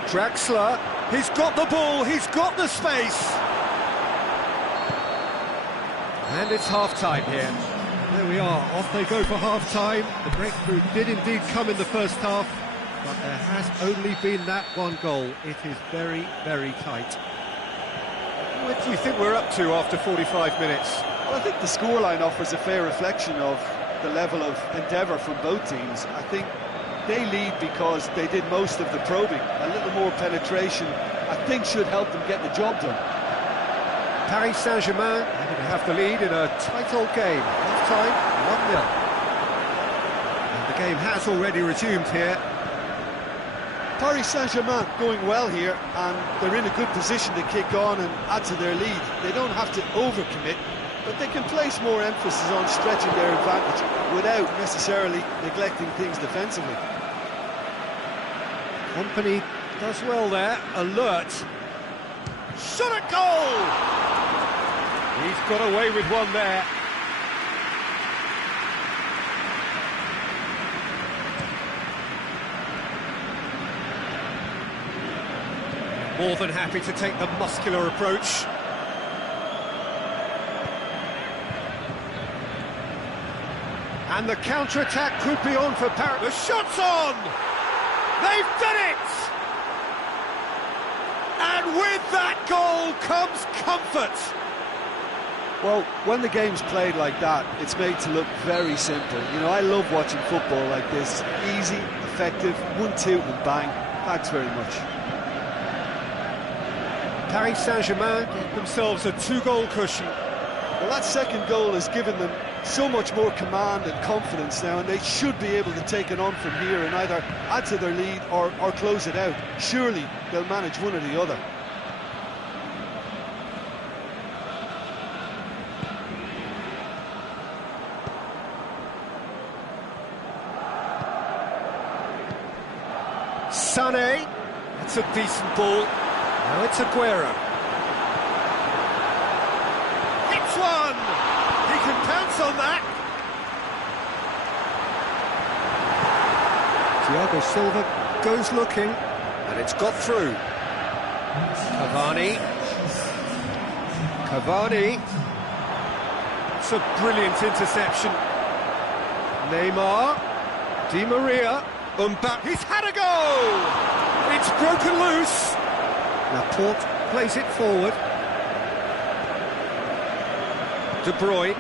Draxler, he's got the ball, he's got the space. And it's half-time here. There we are, off they go for half-time. The breakthrough did indeed come in the first half, but there has only been that one goal. It is very, very tight. What do you think we're up to after 45 minutes? Well, I think the scoreline offers a fair reflection of the level of endeavour from both teams. I think they lead because they did most of the probing. A little more penetration, I think, should help them get the job done. Paris Saint-Germain are going to have the lead in a tight old game. Half-time, 1-0. And the game has already resumed here. Paris Saint-Germain going well here, and they're in a good position to kick on and add to their lead. They don't have to overcommit, but they can place more emphasis on stretching their advantage without necessarily neglecting things defensively. Company does well there, alert. Shot at goal! He's got away with one there. More than happy to take the muscular approach. And the counter-attack could be on for Paris. The shot's on! They've done it! And with that goal comes comfort. Well, when the game's played like that, it's made to look very simple. You know, I love watching football like this. Easy, effective, 1-2 and bang. Thanks very much. Paris Saint-Germain get themselves a 2-goal cushion. Well, that second goal has given them so much more command and confidence now, and they should be able to take it on from here and either add to their lead or close it out. Surely they'll manage one or the other. Sané, it's a decent ball. Now it's Aguero. It's one! He can pounce on that. Thiago Silva goes looking, and it's got through. Cavani. It's a brilliant interception. Neymar. Di Maria. Mbappe. He's had a go! It's broken loose. Laporte plays it forward. De Bruyne.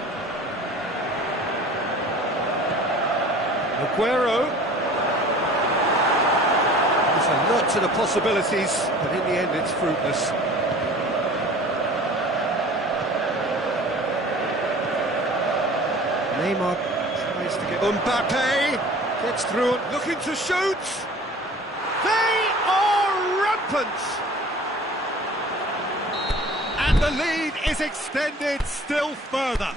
Aguero. There's a lot to the possibilities, but in the end it's fruitless. Neymar tries to get... Mbappe gets through, looking to shoot. They are rampant. And the lead is extended still further.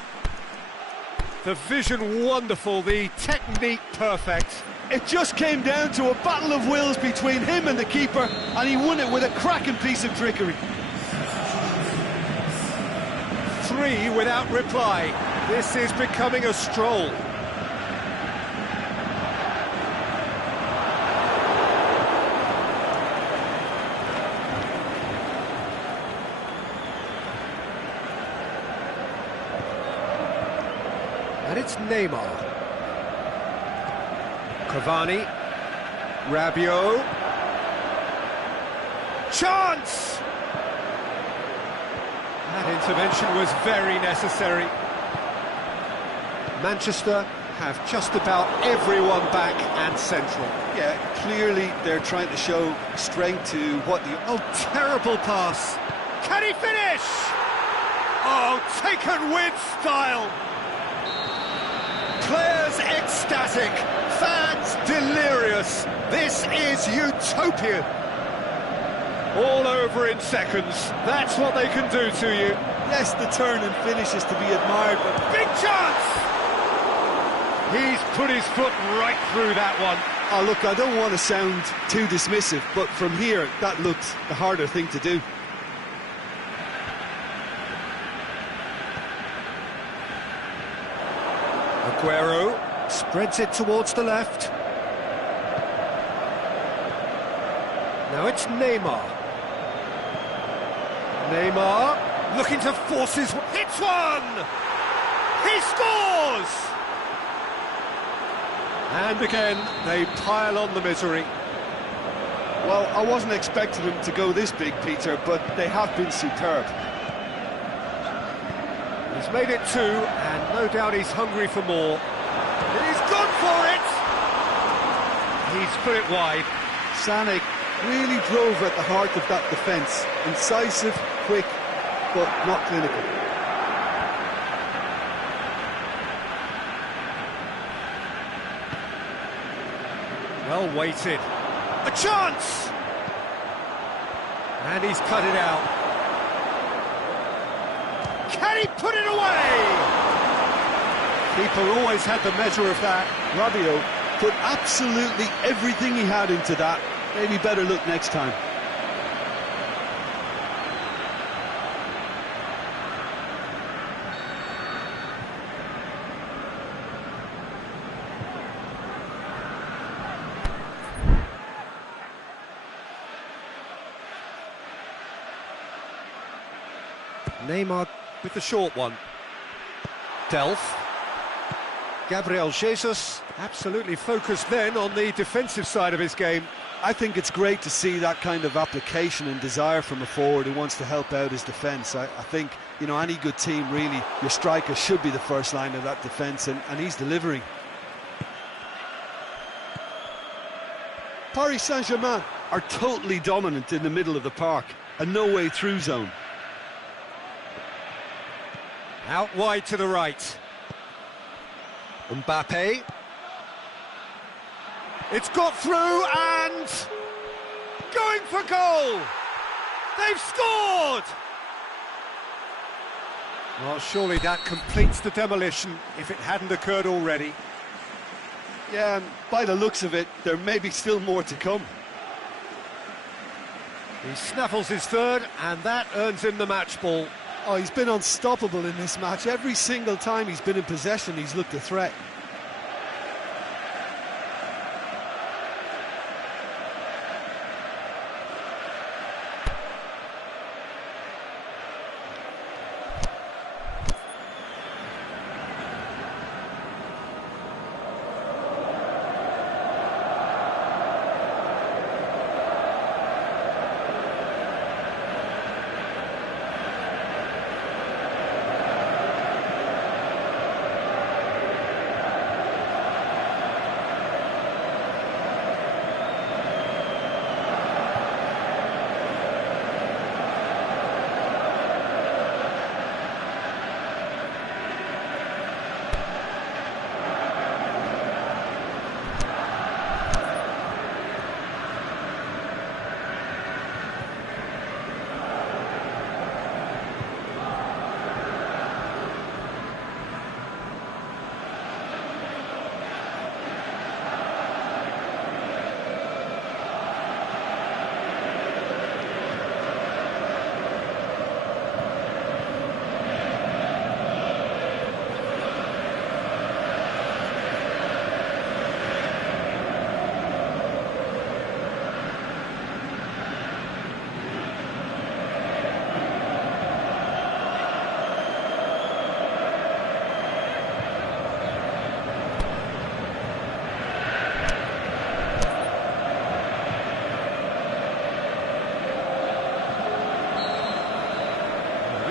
The vision wonderful, the technique perfect. It just came down to a battle of wills between him and the keeper, and he won it with a cracking piece of trickery. 3 without reply. This is becoming a stroll. it's Neymar. Cavani. Rabiot. Chance! That intervention was very necessary. Manchester have just about everyone back and central. Yeah, clearly they're trying to show strength to what the... Oh, terrible pass. Can he finish? Oh, taken with style. Players ecstatic, fans delirious. This is utopian. All over in seconds. That's what they can do to you. Yes, the turn and finish is to be admired, but... Big chance! He's put his foot right through that one. Oh, look, I don't want to sound too dismissive, but from here, that looked the harder thing to do. Aguero spreads it towards the left. Now it's Neymar. Neymar looking to force his... Hits one! He scores! And again, they pile on the misery. Well, I wasn't expecting them to go this big, Peter, but they have been superb. He's made it two, and no doubt he's hungry for more. And he's gone for it! He's put it wide. Sané really drove at the heart of that defence. Incisive, quick, but not clinical. Well weighted. A chance! And he's cut it out. Can he put it away? Keeper always had the measure of that. Rabiot put absolutely everything he had into that. Maybe better look next time. Neymar with the short one. Delph. Gabriel Jesus absolutely focused then on the defensive side of his game. I think it's great to see that kind of application and desire from a forward who wants to help out his defence. I think, you know, any good team, really, your striker should be the first line of that defence, and he's delivering. Paris Saint-Germain are totally dominant in the middle of the park, a no-way-through zone. Out wide to the right. Mbappe. It's got through and going for goal. They've scored. Well, surely that completes the demolition if it hadn't occurred already. Yeah, and by the looks of it, there may be still more to come. He snaffles his third, and that earns him the match ball. Oh, he's been unstoppable in this match. Every single time he's been in possession, he's looked a threat.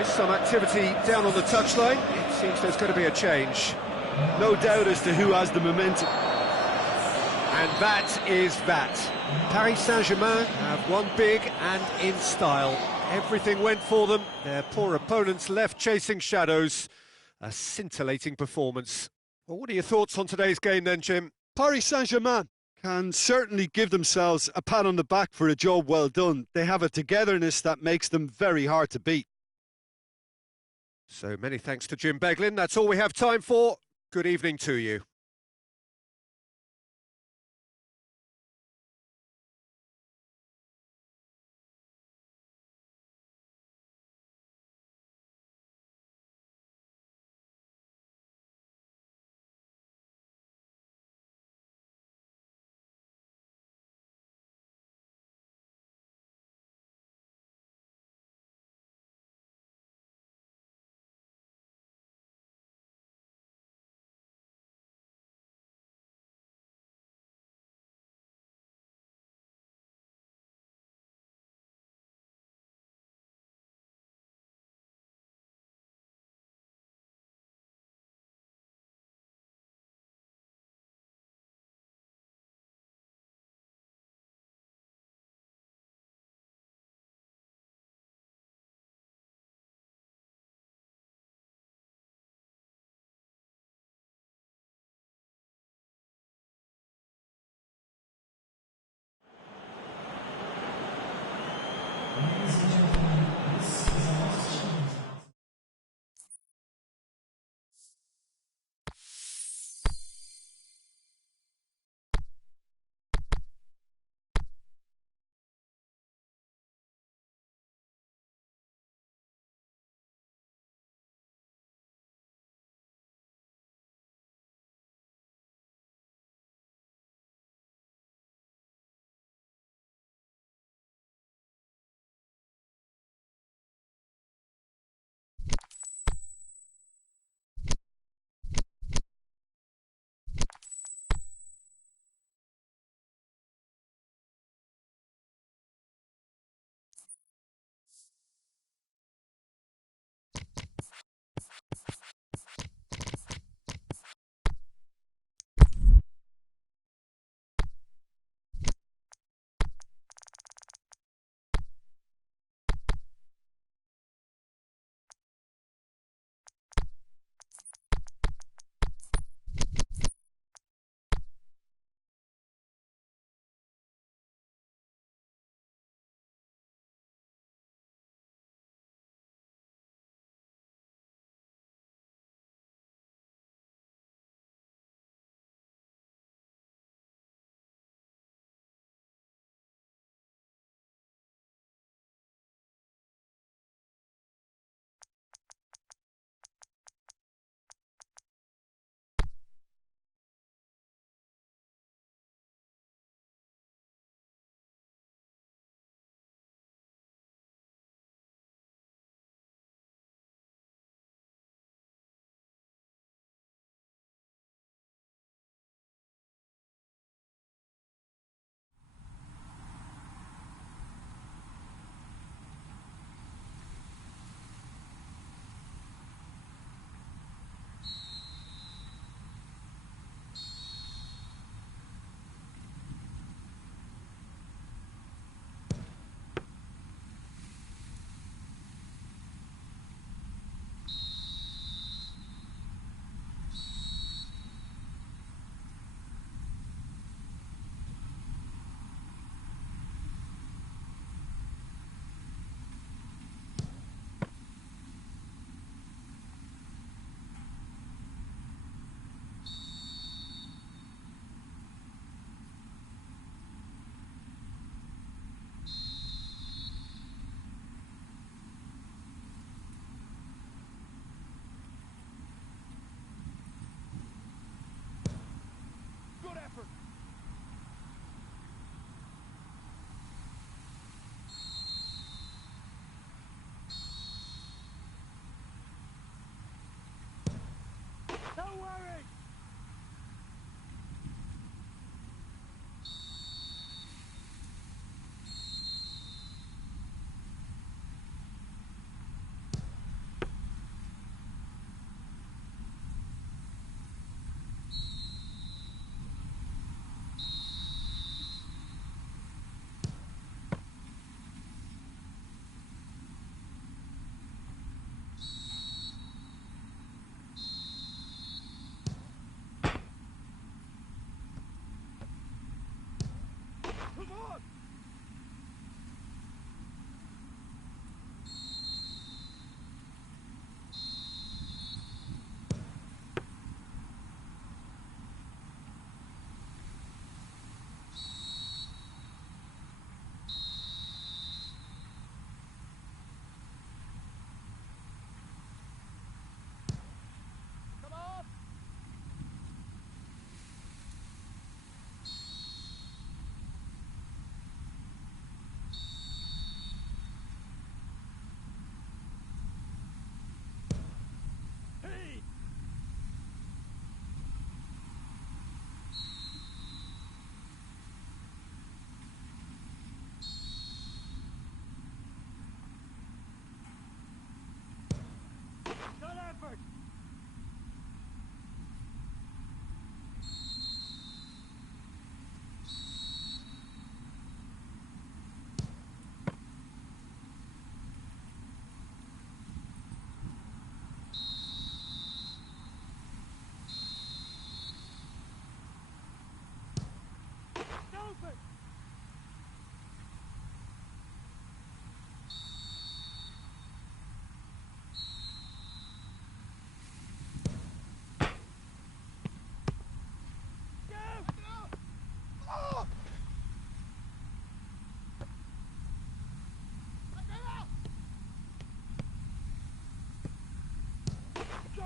There's some activity down on the touchline. It seems there's going to be a change. No doubt as to who has the momentum. And that is that. Paris Saint-Germain have won big and in style. Everything went for them. Their poor opponents left chasing shadows. A scintillating performance. Well, what are your thoughts on today's game then, Jim? Paris Saint-Germain can certainly give themselves a pat on the back for a job well done. They have a togetherness that makes them very hard to beat. So many thanks to Jim Beglin. That's all we have time for. Good evening to you.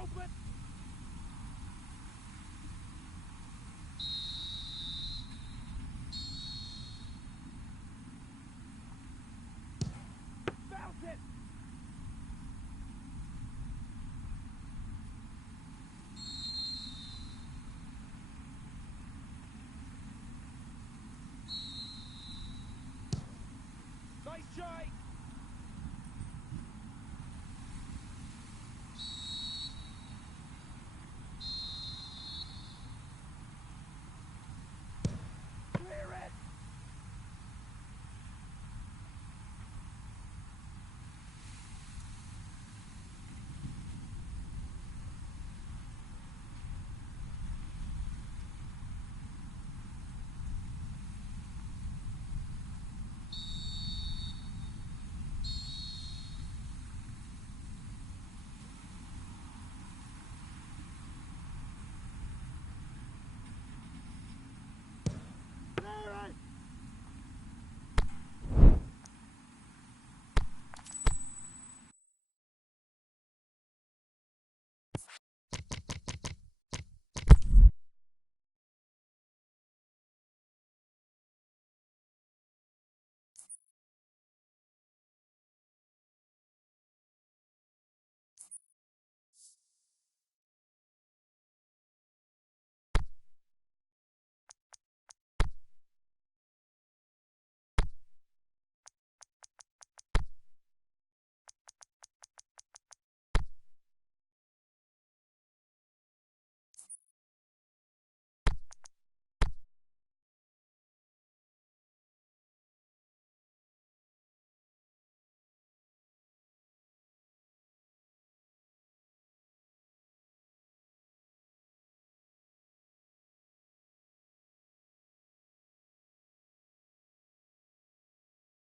open. Bounce it. Nice try.